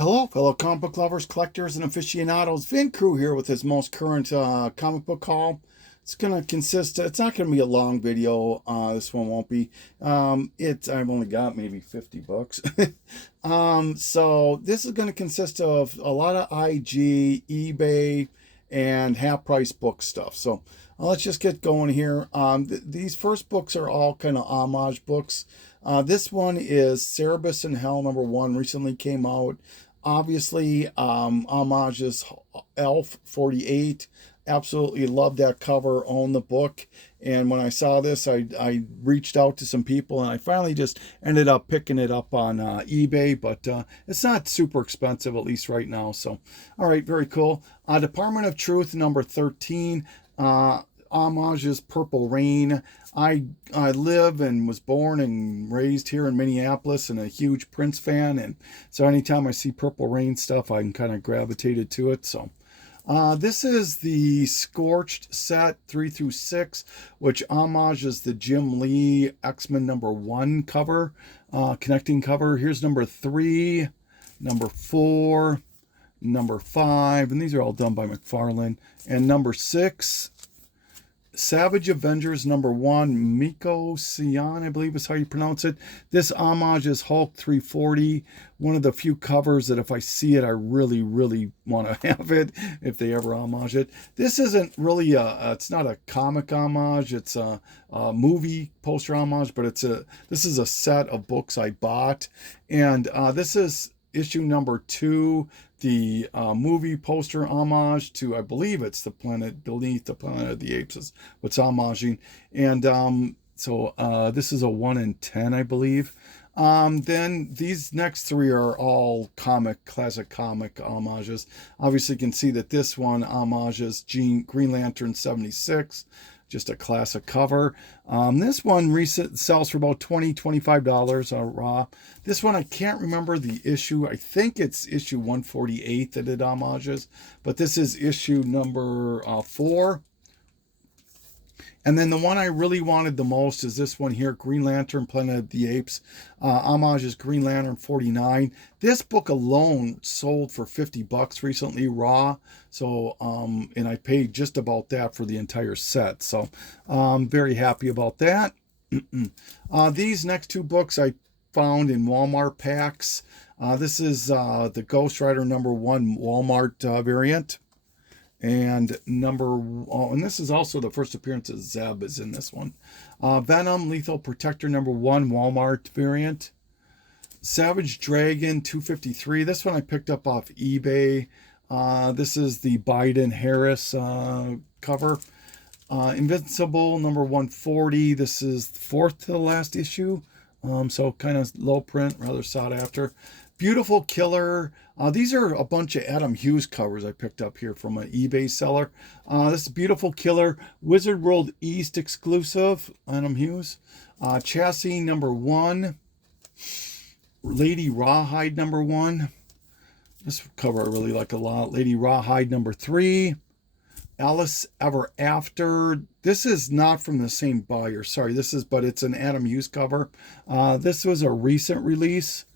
Hello, fellow comic book lovers, collectors, and aficionados. Vin Crew here with his most current comic book haul. It's going to consist, it's not going to be a long video. This one won't be. I've only got maybe 50 bucks. So this is going to consist of a lot of IG, eBay, and half price book stuff. So let's just get going here. These first books are all kind of homage books. This one is Cerebus in Hell #1, recently came out. Obviously, Homage is Elf 48. Absolutely love that cover, own the book. And when I saw this, I reached out to some people and I finally just ended up picking it up on eBay, but it's not super expensive, at least right now. So, all right, very cool. Department of Truth #13. Homage is Purple Rain. I live and was born and raised here in Minneapolis and a huge Prince fan, and so anytime I see Purple Rain stuff, I can kind of gravitated to it. So this is the Scorched set 3 through 6, which homages the Jim Lee X-Men #1 cover, connecting cover. Here's #3, #4, #5, and these are all done by McFarlane. And #6, Savage Avengers #1, Miko Sian, I believe is how you pronounce it. This homage is Hulk 340. One of the few covers that if I see it, I really, really want to have it if they ever homage it. This isn't really it's not a comic homage. It's a movie poster homage, but this is a set of books I bought. And this is issue #2, the movie poster homage to, I believe it's the planet beneath the Planet of the Apes is what's homaging. And so this is a 1 in 10, I believe. Then these next three are all classic comic homages. Obviously you can see that this one homages Green Lantern 76. Just a classic cover. This one sells for about $25 raw. This one, I can't remember the issue. I think it's issue 148 that it homages, but this is issue #4. And then the one I really wanted the most is this one here, Green Lantern, Planet of the Apes. Homage is Green Lantern 49. This book alone sold for 50 bucks recently, raw. So, and I paid just about that for the entire set. So, very happy about that. These next two books I found in Walmart packs. This is the Ghost Rider #1 Walmart variant. And and this is also the first appearance of Zeb is in this one. Venom Lethal Protector #1 Walmart variant. Savage Dragon 253. This one I picked up off eBay. This is the Biden Harris cover. Invincible #140. This is fourth to the last issue. So kind of low print, rather sought after. Beautiful Killer. These are a bunch of Adam Hughes covers I picked up here from an eBay seller. This is Beautiful Killer, Wizard World East exclusive, Adam Hughes. Chassis #1, Lady Rawhide #1. This cover I really like a lot. Lady Rawhide #3. Alice Ever After. This is not from the same buyer. Sorry, but it's an Adam Hughes cover. This was a recent release.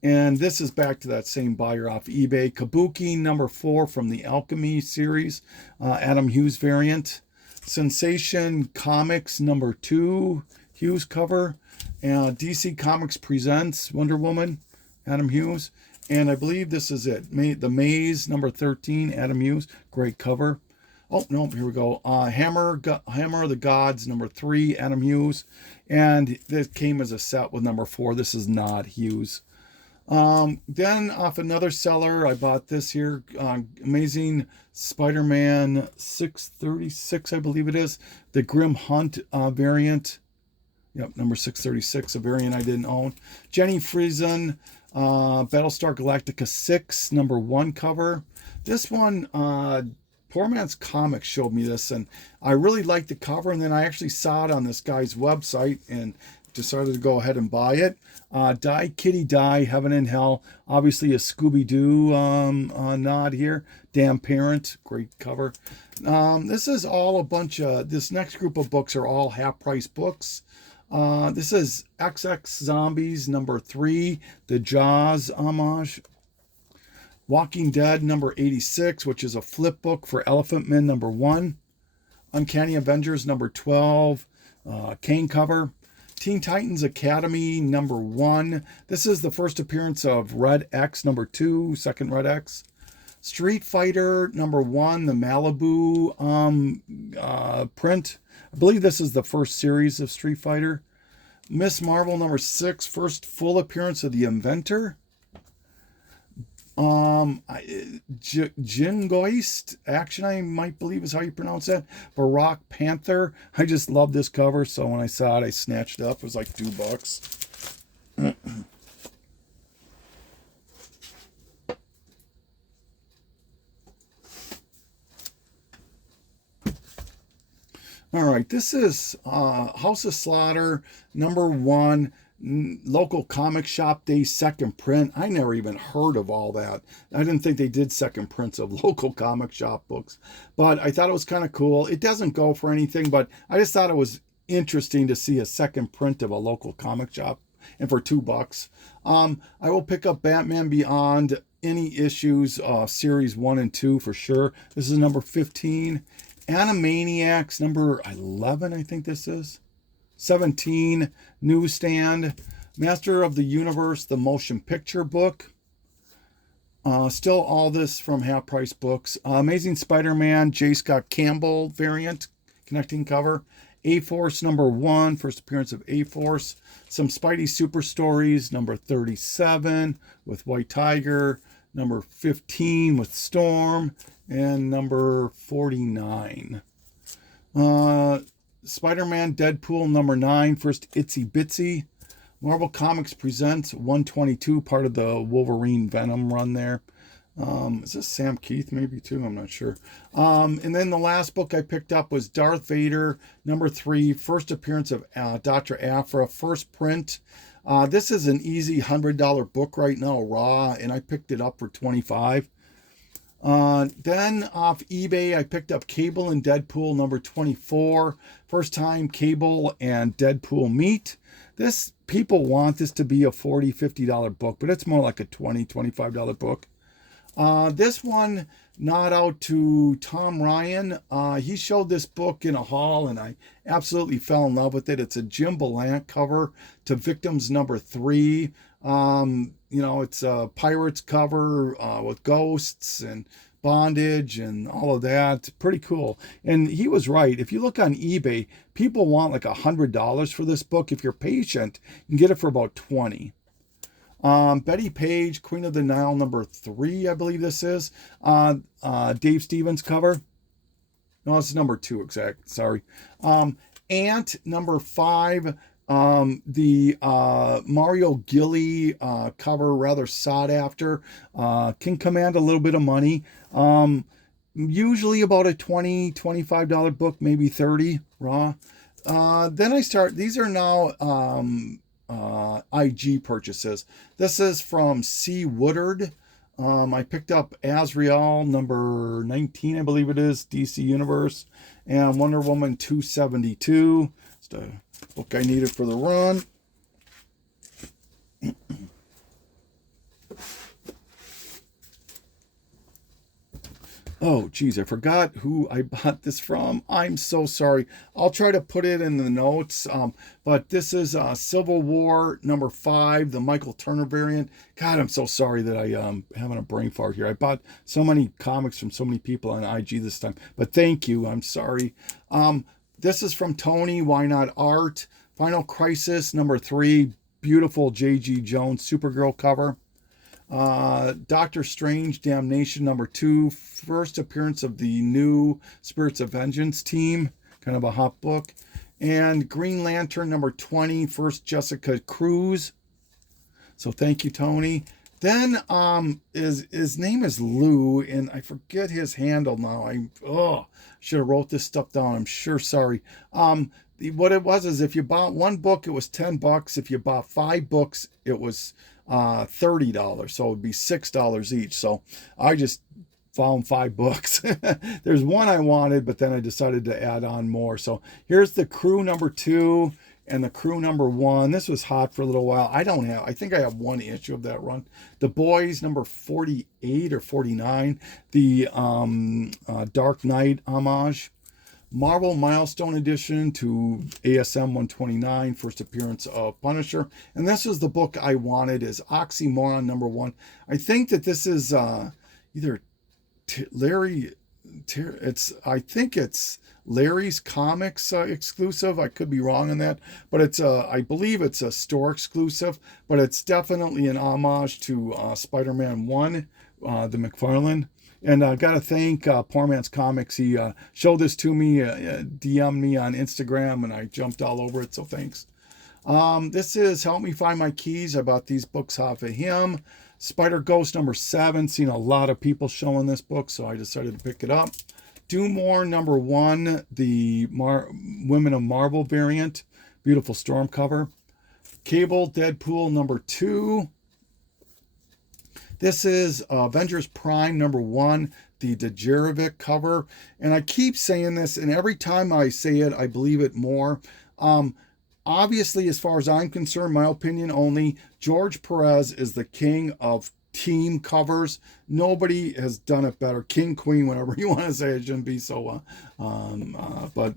And this is back to that same buyer off eBay. Kabuki #4 from the Alchemy series, Adam Hughes variant. Sensation Comics #2, Hughes cover. DC Comics Presents Wonder Woman, Adam Hughes. And I believe this is it. The Maze #13, Adam Hughes, great cover. Oh, no, here we go. Hammer of the Gods #3, Adam Hughes. And this came as a set with #4. This is not Hughes. Then off another seller, I bought this here, Amazing Spider-Man 636, I believe it is, the Grim Hunt variant. Yep, #636, a variant I didn't own. Jenny Friesen, Battlestar Galactica 6, #1 cover. This one, Poor Man's Comics showed me this, and I really liked the cover, and then I actually saw it on this guy's website, and decided to go ahead and buy it. Die Kitty Die, Heaven and Hell. Obviously a Scooby-Doo nod here. Damn Parent, great cover. This is all a bunch of, this next group of books are all half-price books. This is XX Zombies #3, the Jaws homage. Walking Dead number 86, which is a flip book for Elephant Men number 1. Uncanny Avengers number 12, cane cover. Teen Titans Academy number 1. This is the first appearance of Red X number 2, second Red X. Street Fighter number 1, the Malibu print. I believe this is the first series of Street Fighter. Miss Marvel number 6, first full appearance of the Inventor. Jingoist Action, I might believe is how you pronounce that. Barack Panther. I just love this cover, so when I saw it, I snatched it up. It was like $2. All right, this is House of Slaughter number 1. Local comic shop day second print. I never even heard of all that. I didn't think they did second prints of local comic shop books, but I thought it was kind of cool. It doesn't go for anything, but I just thought it was interesting to see a second print of a local comic shop, and for $2. I will pick up Batman Beyond, any issues, series 1 and 2 for sure. This is number 15. Animaniacs number 11, I think this is. 17, newsstand. Master of the Universe, the motion picture book. Still all this from Half Price Books. Amazing Spider-Man, J. Scott Campbell variant, connecting cover. A-Force number 1, first appearance of A-Force. Some Spidey Super Stories, number 37 with White Tiger. Number 15 with Storm. And number 49. Spider-Man Deadpool number 9, first Itsy Bitsy. Marvel Comics presents 122, part of the Wolverine Venom run there. Is this Sam Keith maybe too? I'm not sure. And then the last book I picked up was Darth Vader number 3, first appearance of Dr. Aphra, first print. This is an easy $100 book right now, raw, and I picked it up for $25. Then off eBay, I picked up Cable and Deadpool number 24. First time Cable and Deadpool meet. This, people want this to be a $40, $50 book, but it's more like a $20, $25 book. This one, not out to Tom Ryan. He showed this book in a haul, and I absolutely fell in love with it. It's a Jim Belant cover to Victims number 3. It's a Pirates cover with ghosts and bondage and all of that. Pretty cool. And he was right. If you look on eBay, people want like $100 for this book. If you're patient, you can get it for about $20. Betty Page, Queen of the Nile number 3, I believe this is. Dave Stevens cover. No, this is number 2, exact. Sorry. Ant number 5. The Mario Gilly cover, rather sought after. Can command a little bit of money. Usually about a $20, $25 book, maybe $30 raw. Then these are now IG purchases. This is from C. Woodard. I picked up Azrael number 19, I believe it is, DC Universe, and Wonder Woman 272. It's the book I needed for the run. Oh, geez, I forgot who I bought this from. I'm so sorry. I'll try to put it in the notes. But this is Civil War number 5, the Michael Turner variant. God, I'm so sorry that I'm having a brain fart here. I bought so many comics from so many people on IG this time. But thank you. I'm sorry. This is from Tony, Why Not Art. Final Crisis number 3, beautiful J.G. Jones Supergirl cover. Doctor Strange Damnation number 2, first appearance of the new Spirits of Vengeance team, kind of a hot book. And Green Lantern number 20, first Jessica Cruz. So thank you, Tony. Then his name is Lou, and I forget his handle now. I should have wrote this stuff down. I'm sure sorry. What it was is if you bought one book, it was $10. If you bought 5 books, it was $30. So it would be $6 each. So I just found 5 books. There's one I wanted, but then I decided to add on more. So here's the Crew number 2. and the Crew #1. This was hot for a little while. I think I have one issue of that run. The Boys number 48 or 49, the Dark Knight homage. Marvel Milestone Edition to ASM 129, first appearance of Punisher. And this is the book I wanted, is Oxymoron #1. I think that this is either I think it's Larry's Comics exclusive. I could be wrong on that, but it's I believe it's a store exclusive, but it's definitely an homage to Spider-Man 1, the McFarlane. And I got to thank Poor Man's Comics. He showed this to me, DM'd me on Instagram, and I jumped all over it, so thanks. This is Help Me Find My Keys. I bought these books off of him. Spider-Ghost #7. Seen a lot of people showing this book, so I decided to pick it up. Do More #1, the Women of Marvel variant. Beautiful storm cover. Cable Deadpool #2. This is Avengers Prime #1, the Djurjevic cover. And I keep saying this, and every time I say it, I believe it more. Obviously, as far as I'm concerned, my opinion only, George Perez is the king of team covers. Nobody has done it better. King, queen, whatever you want to say. It shouldn't be so. But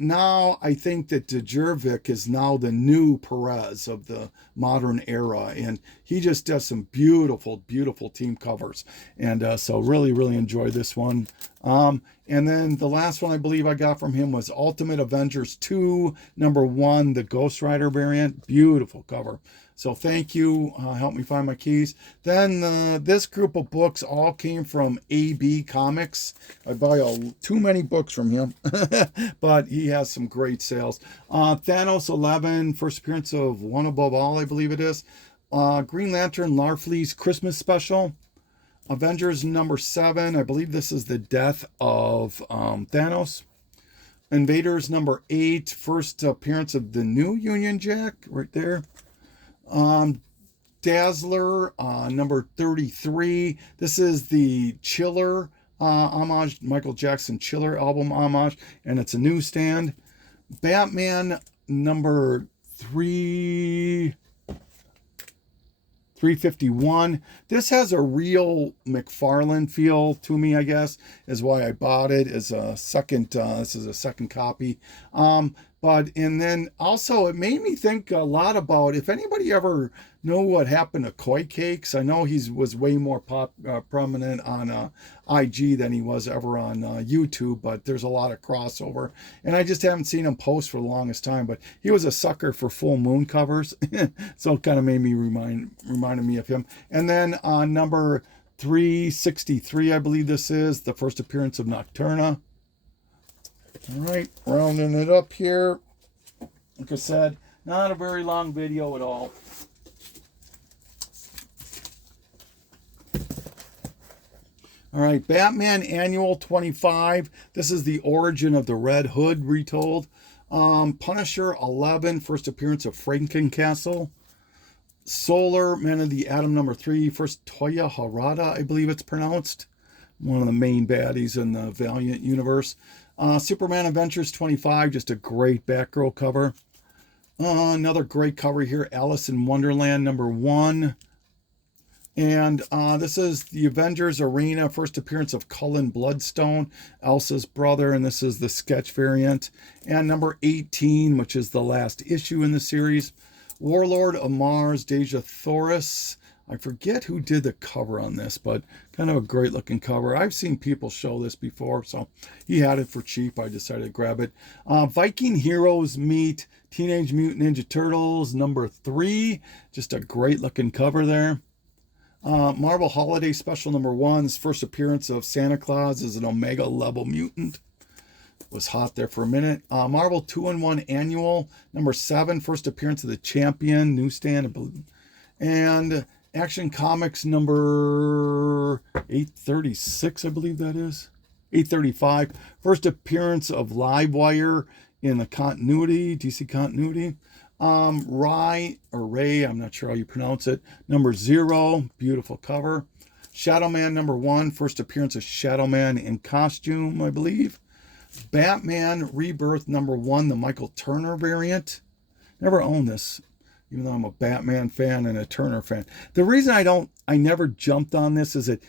now I think that Djurjevic is now the new Perez of the modern era, and he just does some beautiful, beautiful team covers, and so really enjoy this one. And then the last one I believe I got from him was Ultimate Avengers 2 #1, the Ghost Rider variant. Beautiful cover. So thank you. Help Me Find My Keys. Then this group of books all came from AB Comics. I buy too many books from him, but he has some great sales. Thanos 11, first appearance of One Above All, I believe it is. Green Lantern Larfleeze Christmas Special. Avengers #7, I believe this is the death of Thanos. Invaders #8, first appearance of the new Union Jack, right there. Dazzler #33. This is the Chiller homage, Michael Jackson Chiller album homage, and it's a newsstand. Batman #3. 351. This has a real McFarlane feel to me, I guess, is why I bought it as a second. This is a second copy. And then also it made me think a lot about if anybody ever know what happened to Koi Cakes. I know he was way more prominent on IG than he was ever on YouTube, but there's a lot of crossover, and I just haven't seen him post for the longest time. But he was a sucker for full moon covers, so it kind of made me reminded me of him. And then number 363, I believe this is the first appearance of Nocturna. All right, rounding it up here. Like I said, not a very long video at all. All right, Batman Annual 25. This is the origin of the Red Hood retold. Punisher 11, first appearance of Frankencastle. Solar Men of the Atom #3, first Toya Harada, I believe it's pronounced. One of the main baddies in the Valiant universe. Superman Adventures 25, just a great Batgirl cover. Another great cover here, Alice in Wonderland #1. And this is the Avengers Arena, first appearance of Cullen Bloodstone, Elsa's brother, and this is the sketch variant. And number 18, which is the last issue in the series, Warlord of Mars, Deja Thoris. I forget who did the cover on this, but kind of a great looking cover. I've seen people show this before, so he had it for cheap. I decided to grab it. Viking Heroes meet Teenage Mutant Ninja Turtles #3. Just a great looking cover there. Marvel Holiday Special #1's first appearance of Santa Claus as an Omega level mutant. Was hot there for a minute. Marvel 2-in-1 Annual #7, first appearance of the Champion newsstand. And Action Comics number 836, I believe that is. 835. First appearance of Livewire in the continuity, DC continuity. Ray, I'm not sure how you pronounce it. #0, beautiful cover. Shadow Man #1, first appearance of Shadow Man in costume, I believe. Batman Rebirth #1, the Michael Turner variant. Never owned this, even though I'm a Batman fan and a Turner fan. The reason I never jumped on this is it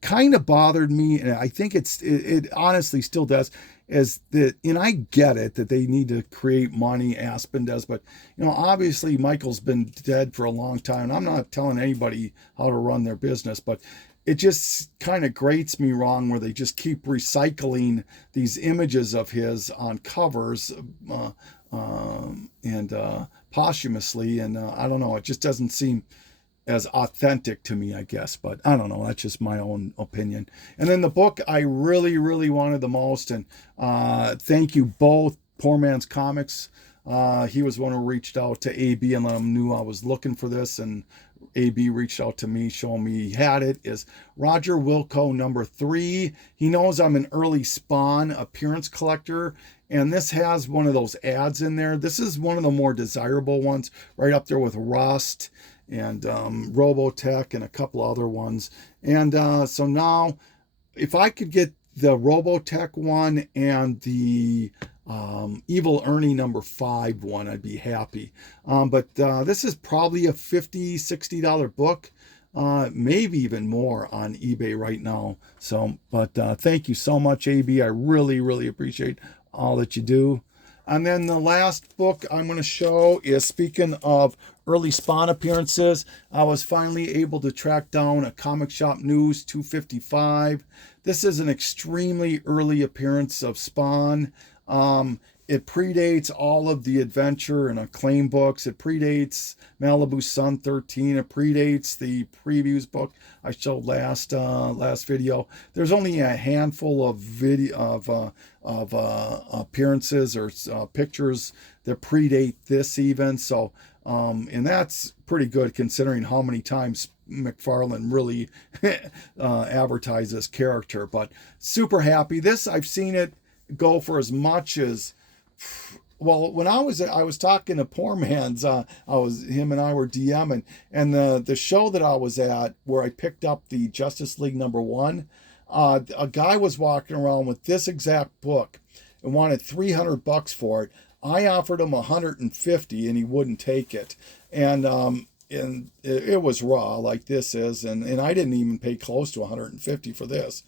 kind of bothered me, and I think it honestly still does, is that, and I get it that they need to create money, Aspen does, but obviously Michael's been dead for a long time, and I'm not telling anybody how to run their business, but it just kind of grates me wrong where they just keep recycling these images of his on covers, and posthumously, and I don't know, it just doesn't seem as authentic to me, I guess, but I don't know, that's just my own opinion. And then the book I really, really wanted the most, and thank you both, Poor Man's Comics. He was one who reached out to AB and let him knew I was looking for this, and AB reached out to me, showing me he had it, is Roger Wilco #3. He knows I'm an early Spawn appearance collector, and this has one of those ads in there. This is one of the more desirable ones, right up there with Rust and Robotech and a couple other ones. And so now, if I could get the Robotech one and the Evil Ernie #5 one, I'd be happy. But this is probably a $50, $60 book, maybe even more on eBay right now. So, but thank you so much, AB. I really, really appreciate all that you do. And then the last book I'm going to show is, speaking of early Spawn appearances, I was finally able to track down a Comic Shop News 255. This is an extremely early appearance of Spawn. It predates all of the Adventure and Acclaim books. It predates Malibu Sun 13. It predates the previews book I showed last video. There's only a handful of appearances or pictures that predate this even. So, and that's pretty good considering how many times McFarlane really advertised this character. But super happy. This, I've seen it go for as much as, well, when I was talking to Poor Man's, him and I were DMing, and the show that I was at where I picked up the Justice League #1, a guy was walking around with this exact book and wanted $300 for it. I offered him $150 and he wouldn't take it. And it was raw like this is, and I didn't even pay close to $150 for this.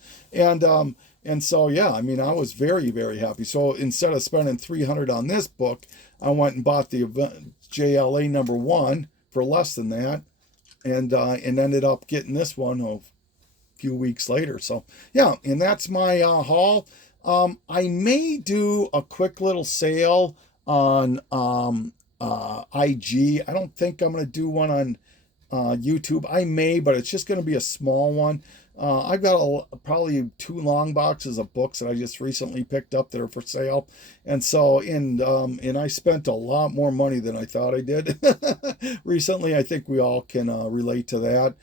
And so, yeah, I mean, I was very, very happy. So instead of spending $300 on this book, I went and bought the JLA #1 for less than that, and ended up getting this one a few weeks later. So, yeah, and that's my haul. I may do a quick little sale on IG. I don't think I'm going to do one on YouTube. I may, but it's just going to be a small one. I've got probably 2 long boxes of books that I just recently picked up that are for sale, and so and I spent a lot more money than I thought I did recently. I think we all can relate to that.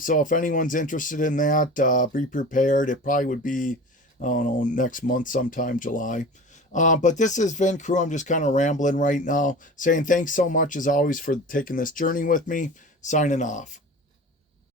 So if anyone's interested in that, be prepared. It probably would be, I don't know, next month sometime, July. But this is Vin Crew. I'm just kind of rambling right now, saying thanks so much as always for taking this journey with me. Signing off.